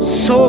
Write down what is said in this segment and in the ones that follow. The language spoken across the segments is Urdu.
100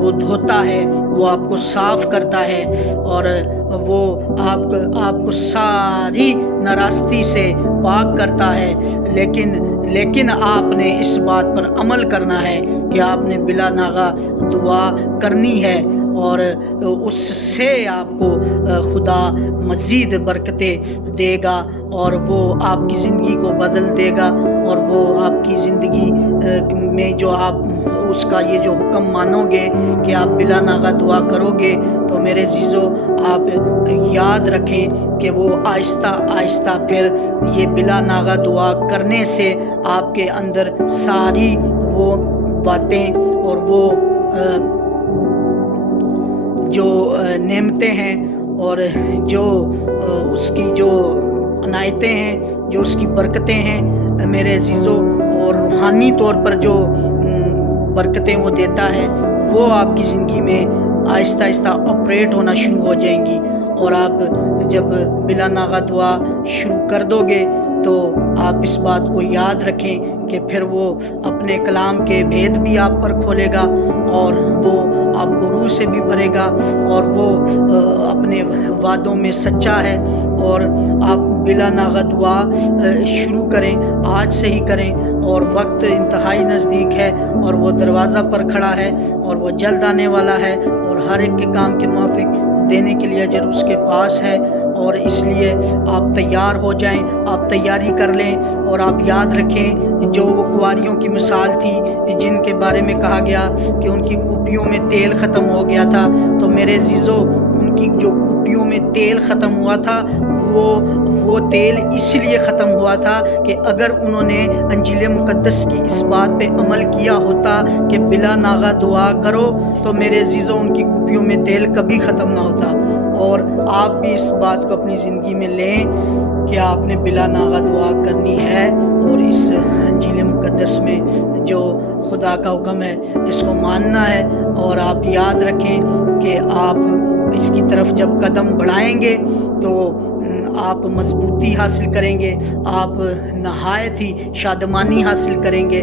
وہ دھوتا ہے، وہ آپ کو صاف کرتا ہے، اور وہ آپ کو ساری ناراستی سے پاک کرتا ہے۔ لیکن آپ نے اس بات پر عمل کرنا ہے کہ آپ نے بلا ناغہ دعا کرنی ہے، اور اس سے آپ کو خدا مزید برکتیں دے گا، اور وہ آپ کی زندگی کو بدل دے گا، اور وہ آپ کی زندگی میں جو آپ اس کا یہ جو حکم مانو گے کہ آپ بلا ناغہ دعا کرو گے، تو میرے عزیزو آپ یاد رکھیں کہ وہ آہستہ آہستہ پھر یہ بلا ناغہ دعا کرنے سے آپ کے اندر ساری وہ باتیں اور وہ جو نعمتیں ہیں، اور جو اس کی جو عنایتیں ہیں، جو اس کی برکتیں ہیں میرے عزیزو، اور روحانی طور پر جو برکتیں وہ دیتا ہے، وہ آپ کی زندگی میں آہستہ آہستہ آپریٹ ہونا شروع ہو جائیں گی۔ اور آپ جب بلا ناغہ دعا شروع کر دو گے تو آپ اس بات کو یاد رکھیں کہ پھر وہ اپنے کلام کے بھید بھی آپ پر کھولے گا، اور وہ آپ کو روح سے بھی بھرے گا، اور وہ اپنے وعدوں میں سچا ہے۔ اور آپ بلا ناغہ دعا شروع کریں، آج سے ہی کریں، اور وقت انتہائی نزدیک ہے، اور وہ دروازہ پر کھڑا ہے، اور وہ جلد آنے والا ہے، اور ہر ایک کے کام کے موافق دینے کے لیے اجر اس کے پاس ہے۔ اور اس لیے آپ تیار ہو جائیں، آپ تیاری کر لیں، اور آپ یاد رکھیں جو وہ کنواریوں کی مثال تھی جن کے بارے میں کہا گیا کہ ان کی کپیوں میں تیل ختم ہو گیا تھا، تو میرے عزیزو ان کی جو کپیوں میں تیل ختم ہوا تھا وہ تیل اس لیے ختم ہوا تھا کہ اگر انہوں نے انجیل مقدس کی اس بات پہ عمل کیا ہوتا کہ بلا ناغہ دعا کرو، تو میرے عزیزو ان کی کپیوں میں تیل کبھی ختم نہ ہوتا۔ اور آپ بھی اس بات کو اپنی زندگی میں لیں کہ آپ نے بلا ناغہ دعا کرنی ہے، اور اس انجیل مقدس میں جو خدا کا حکم ہے اس کو ماننا ہے۔ اور آپ یاد رکھیں کہ آپ اس کی طرف جب قدم بڑھائیں گے تو آپ مضبوطی حاصل کریں گے، آپ نہایت ہی شادمانی حاصل کریں گے،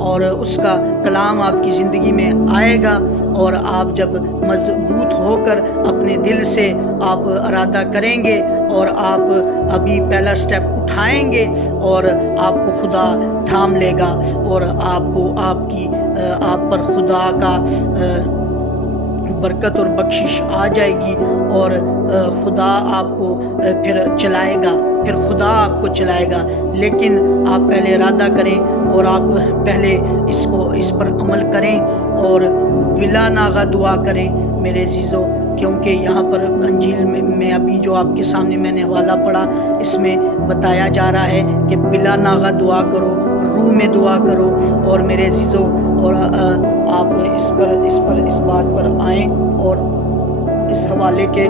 اور اس کا کلام آپ کی زندگی میں آئے گا، اور آپ جب مضبوط ہو کر اپنے دل سے آپ ارادہ کریں گے، اور آپ ابھی پہلا سٹیپ اٹھائیں گے، اور آپ کو خدا تھام لے گا، اور آپ پر خدا کا برکت اور بخشش آ جائے گی، اور خدا آپ کو پھر چلائے گا، پھر خدا آپ کو چلائے گا۔ لیکن آپ پہلے ارادہ کریں، اور آپ پہلے اس پر عمل کریں، اور بلا ناغہ دعا کریں میرے عزیزو، کیونکہ یہاں پر انجیل میں ابھی جو آپ کے سامنے میں نے حوالہ پڑھا، اس میں بتایا جا رہا ہے کہ بلا ناغہ دعا کرو، روح میں دعا کرو۔ اور میرے عزیزو، اور آپ اس بات پر آئیں، اور اس حوالے کے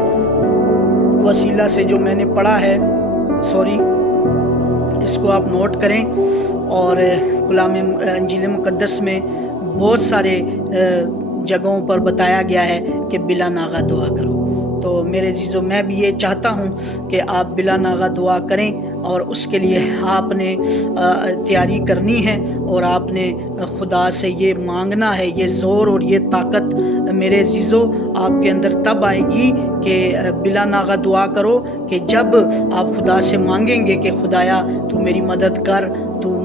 وسیلہ سے جو میں نے پڑھا ہے، اس کو آپ نوٹ کریں۔ اور کلام انجیل مقدس میں بہت سارے جگہوں پر بتایا گیا ہے کہ بلا ناغہ دعا کرو۔ تو میرے عزیزو، میں بھی یہ چاہتا ہوں کہ آپ بلا ناغہ دعا کریں، اور اس کے لیے آپ نے تیاری کرنی ہے، اور آپ نے خدا سے یہ مانگنا ہے، یہ زور اور یہ طاقت میرے عزیزو آپ کے اندر تب آئے گی کہ بلا ناغہ دعا کرو، کہ جب آپ خدا سے مانگیں گے کہ خدایا تو میری مدد کر، تو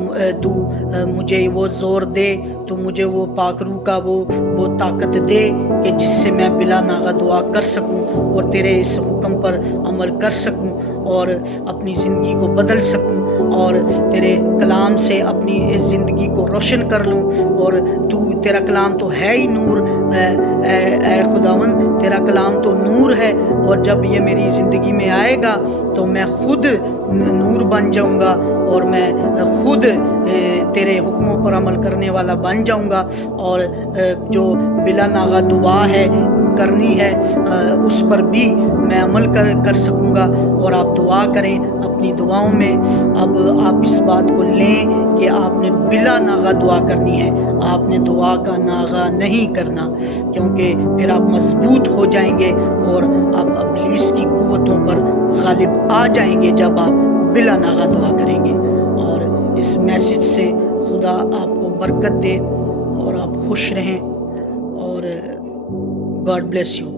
مجھے وہ زور دے، تو مجھے وہ پاک روح کا وہ طاقت دے کہ جس سے میں بلا ناغہ دعا کر سکوں، اور تیرے اس حکم پر عمل کر سکوں، اور اپنی زندگی کو بدل سکوں، اور تیرے کلام سے اپنی زندگی کو روشن کر لوں۔ اور تیرا کلام تو ہے ہی نور، اے خداوند تیرا کلام تو نور ہے، اور جب یہ میری زندگی میں آئے گا تو میں خود نور بن جاؤں گا، اور میں خود تیرے حکموں پر عمل کرنے والا بن جاؤں گا، اور جو بلا ناغہ دعا ہے کرنی ہے اس پر بھی میں عمل کر سکوں گا۔ اور آپ دعا کریں اپنی دعاؤں میں، اب آپ اس بات کو لیں کہ آپ نے بلا ناغہ دعا کرنی ہے، آپ نے دعا کا ناغہ نہیں کرنا، کیونکہ پھر آپ مضبوط ہو جائیں گے، اور آپ ابلیس کی قوتوں پر غالب آ جائیں گے جب آپ بلا ناغہ دعا کریں گے۔ اور اس میسج سے خدا آپ کو برکت دے، اور آپ خوش رہیں، اور اور گاڈ بلیس یو.